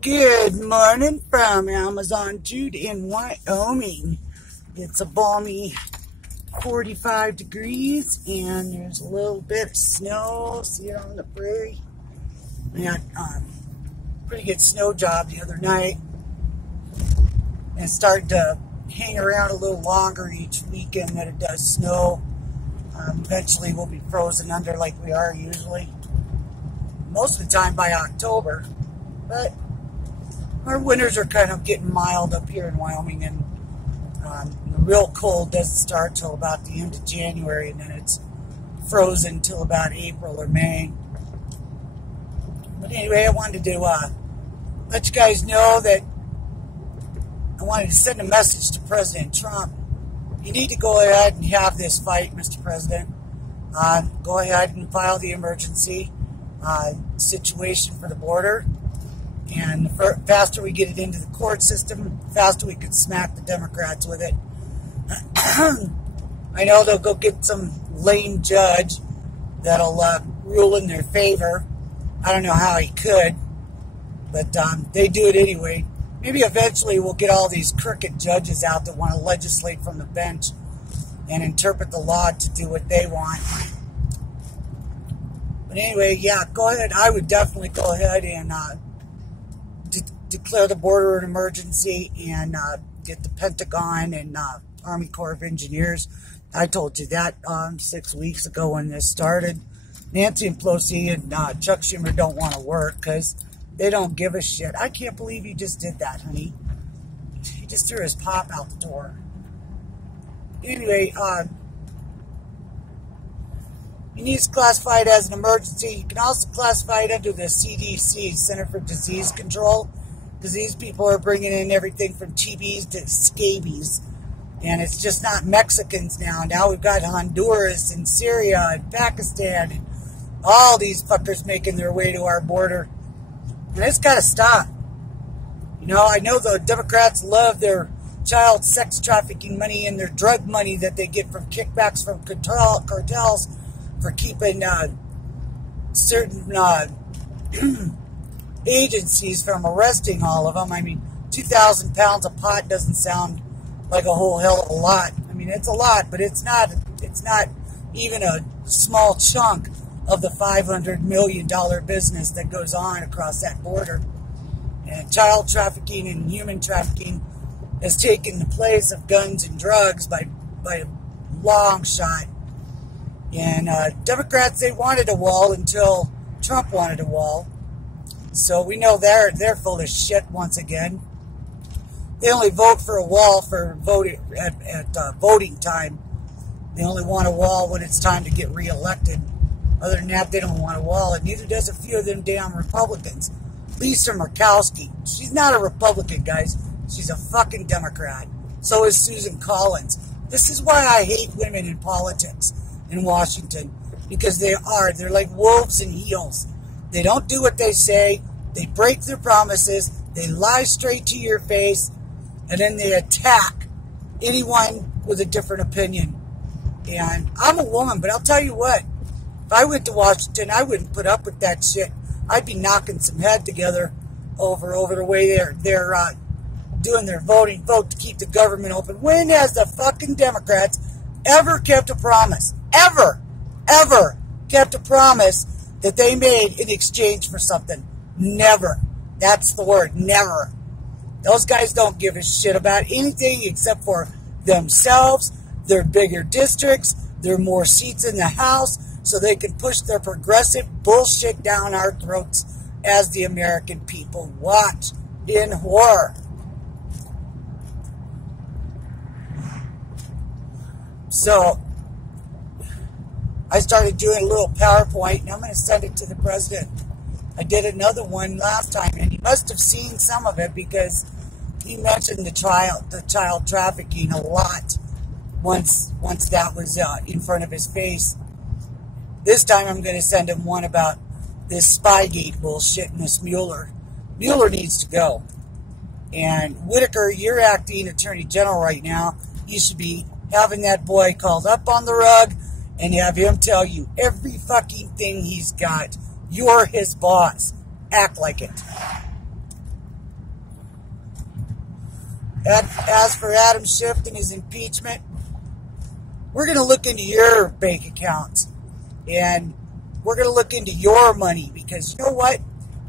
Good morning from Amazon Jude in Wyoming. It's a balmy 45 degrees and there's a little bit of snow. See it on the prairie. We had a pretty good snow job the other night. And it started to hang around a little longer each weekend that it does snow. Eventually we'll be frozen under like we are usually. Most of the time by October. But our winters are kind of getting mild up here in Wyoming, and the real cold doesn't start till about the end of January, and then it's frozen till about April or May. But anyway, I wanted to let you guys know that I wanted to send a message to President Trump. You need to go ahead and have this fight, Mr. President. Go ahead and file the emergency situation for the border. And the faster we get it into the court system, the faster we can smack the Democrats with it. I know they'll go get some lame judge that'll rule in their favor. I don't know how he could, but they do it anyway. Maybe eventually we'll get all these crooked judges out that want to legislate from the bench and interpret the law to do what they want. But anyway, yeah, go ahead. I would definitely go ahead and declare the border an emergency and get the Pentagon and Army Corps of Engineers. I told you that 6 weeks ago when this started. Nancy and Polosi and Chuck Schumer don't want to work because they don't give a shit. I can't believe he just did that, honey. He just threw his pop out the door. Anyway, you need to classify it as an emergency. You can also classify it under the CDC, Center for Disease Control, because these people are bringing in everything from TBs to scabies. And it's just not Mexicans now. Now we've got Honduras and Syria and Pakistan and all these fuckers making their way to our border. And it's got to stop. You know, I know the Democrats love their child sex trafficking money and their drug money that they get from kickbacks from cartels for keeping certain agencies from arresting all of them. I mean, 2,000 pounds of pot doesn't sound like a whole hell of a lot. I mean, it's a lot, but it's not even a small chunk of the $500 million business that goes on across that border. And child trafficking and human trafficking has taken the place of guns and drugs by a long shot. And Democrats, they wanted a wall until Trump wanted a wall. So we know they're full of shit once again. They only vote for a wall for voting at voting time. They only want a wall when it's time to get reelected. Other than that, they don't want a wall, and neither does a few of them damn Republicans. Lisa Murkowski, she's not a Republican, guys. She's a fucking Democrat. So is Susan Collins. This is why I hate women in politics in Washington, because they're like wolves in heels. They don't do what they say. They break their promises. They lie straight to your face. And then they attack anyone with a different opinion. And I'm a woman, but I'll tell you what. If I went to Washington, I wouldn't put up with that shit. I'd be knocking some head together over the way they're doing their vote to keep the government open. When has the fucking Democrats ever kept a promise? Ever kept a promise that they made in exchange for something? Never. That's the word, never. Those guys don't give a shit about anything except for themselves, their bigger districts, their more seats in the House, so they can push their progressive bullshit down our throats as the American people watch in horror. So I started doing a little PowerPoint, and I'm going to send it to the president. I did another one last time, and he must have seen some of it because he mentioned the child trafficking a lot once that was in front of his face. This time I'm going to send him one about this Spygate bullshit and this Mueller. Mueller needs to go. And Whitaker, you're acting Attorney General right now. You should be having that boy called up on the rug and have him tell you every fucking thing he's got. You're his boss. Act like it. As for Adam Schiff and his impeachment, we're going to look into your bank accounts. And we're going to look into your money. Because you know what?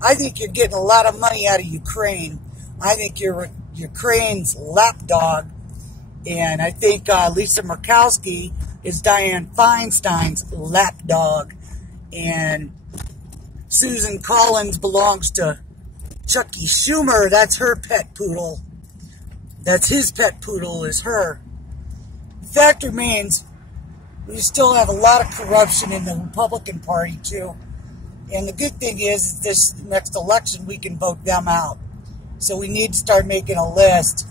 I think you're getting a lot of money out of Ukraine. I think you're Ukraine's lapdog. And I think Lisa Murkowski is Dianne Feinstein's lapdog. And Susan Collins belongs to Chucky Schumer. That's her pet poodle. That's his pet poodle, is her. The fact remains, we still have a lot of corruption in the Republican Party, too. And the good thing is this next election, we can vote them out. So we need to start making a list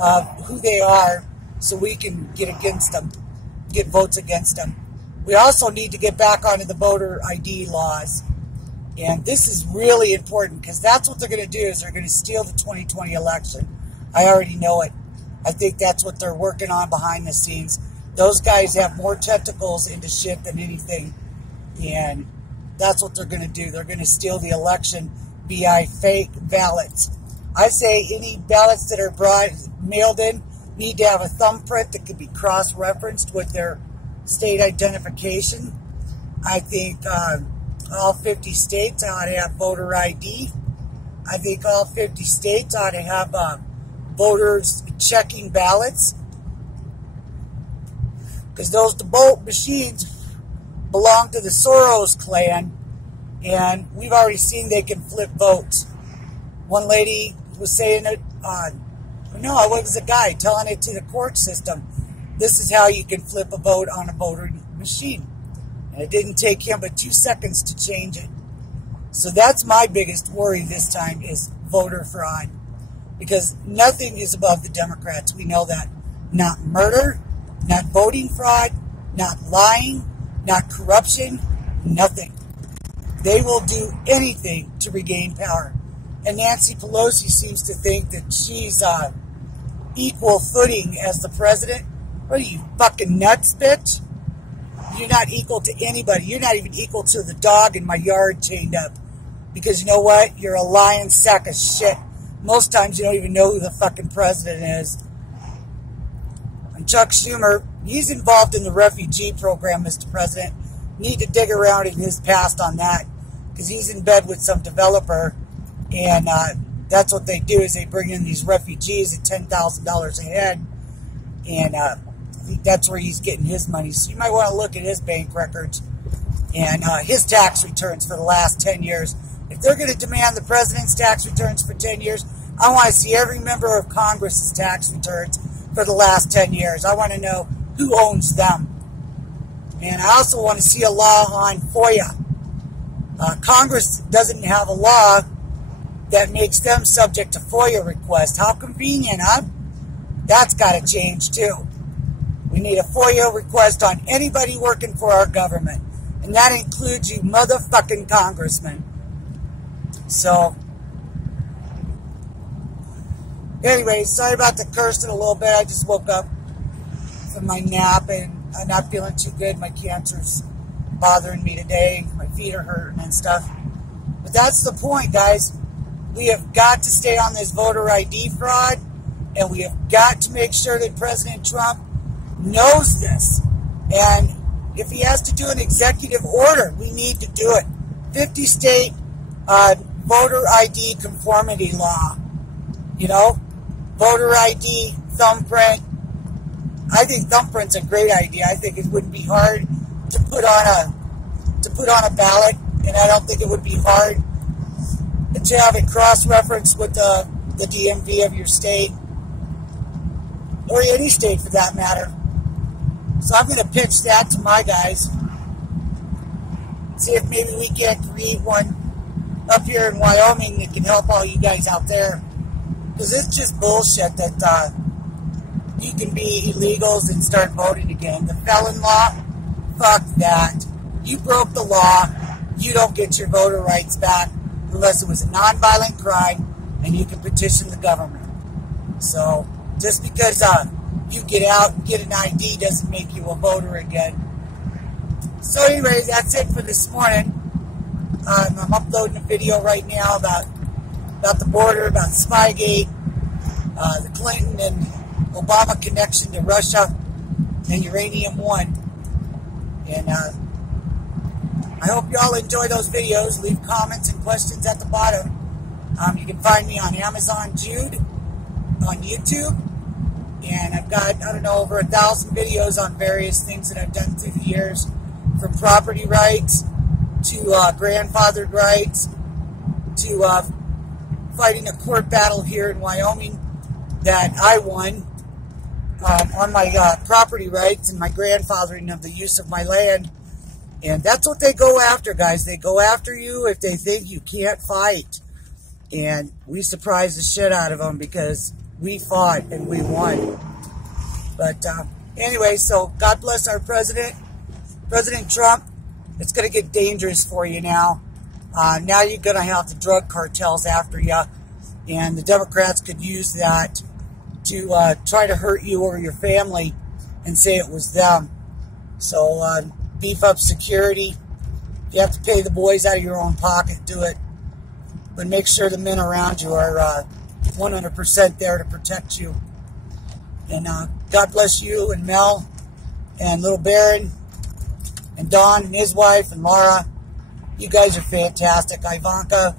of who they are so we can get against them, get votes against them. We also need to get back onto the voter ID laws. And this is really important because that's what they're going to do, is they're going to steal the 2020 election. I already know it. I think that's what they're working on behind the scenes. Those guys have more tentacles into shit than anything. And that's what they're going to do. They're going to steal the election via fake ballots. I say any ballots that are mailed in need to have a thumbprint that could be cross-referenced with their state identification. I think all 50 states ought to have voter ID. I think all 50 states ought to have voters checking ballots. Because those vote machines belong to the Soros clan. And we've already seen they can flip votes. One lady was saying it no, it was a guy telling it to the court system. This is how you can flip a vote on a voter machine. And it didn't take him but 2 seconds to change it. So that's my biggest worry this time, is voter fraud. Because nothing is above the Democrats. We know that. Not murder, not voting fraud, not lying, not corruption, nothing. They will do anything to regain power. And Nancy Pelosi seems to think that she's equal footing as the president. What are you, fucking nuts, bitch? You're not equal to anybody. You're not even equal to the dog in my yard chained up. Because you know what? You're a lying sack of shit. Most times you don't even know who the fucking president is. And Chuck Schumer, he's involved in the refugee program, Mr. President. Need to dig around in his past on that. Because he's in bed with some developer. And that's what they do, is they bring in these refugees at $10,000 a head. And I think that's where he's getting his money. So you might want to look at his bank records and his tax returns for the last 10 years. If they're going to demand the president's tax returns for 10 years, I want to see every member of Congress's tax returns for the last 10 years. I want to know who owns them. And I also want to see a law on FOIA. Congress doesn't have a law that makes them subject to FOIA requests. How convenient, huh? That's got to change, too. We need a FOIA request on anybody working for our government. And that includes you motherfucking congressmen. So, anyway, sorry about the cursing a little bit. I just woke up from my nap and I'm not feeling too good. My cancer's bothering me today. My feet are hurting and stuff. But that's the point, guys. We have got to stay on this voter ID fraud. And we have got to make sure that President Trump knows this. And if he has to do an executive order, we need to do it. 50 state voter ID conformity law. You know, voter ID, thumbprint. I think thumbprint's a great idea. I think it wouldn't be hard to put on a ballot, and I don't think it would be hard to have it cross-referenced with the DMV of your state, or any state for that matter. So I'm going to pitch that to my guys. See if maybe we can create one up here in Wyoming that can help all you guys out there. Because it's just bullshit that you can be illegals and start voting again. The felon law, fuck that. You broke the law. You don't get your voter rights back unless it was a nonviolent crime and you can petition the government. So just because you get out and get an ID doesn't make you a voter again. So anyway, that's it for this morning. I'm uploading a video right now about the border, about Spygate. the Clinton and Obama connection to Russia and Uranium One. And I hope y'all enjoy those videos. Leave comments and questions at the bottom. You can find me on Amazon Jude on YouTube. And I've got, I don't know, over 1,000 videos on various things that I've done through the years, from property rights to grandfathered rights to fighting a court battle here in Wyoming that I won on my property rights and my grandfathering of the use of my land. And that's what they go after, guys. They go after you if they think you can't fight. And we surprised the shit out of them because we fought and we won. But anyway, so God bless our president, President Trump. It's going to get dangerous for you now. Now you're going to have the drug cartels after you. And the Democrats could use that to try to hurt you or your family and say it was them. So beef up security. If you have to pay the boys out of your own pocket, do it. But make sure the men around you are 100% there to protect you. And God bless you and Mel and little Baron and Don and his wife and Laura. You guys are fantastic. Ivanka,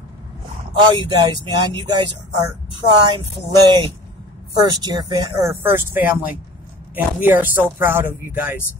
all you guys, man. You guys are prime filet first family. And we are so proud of you guys.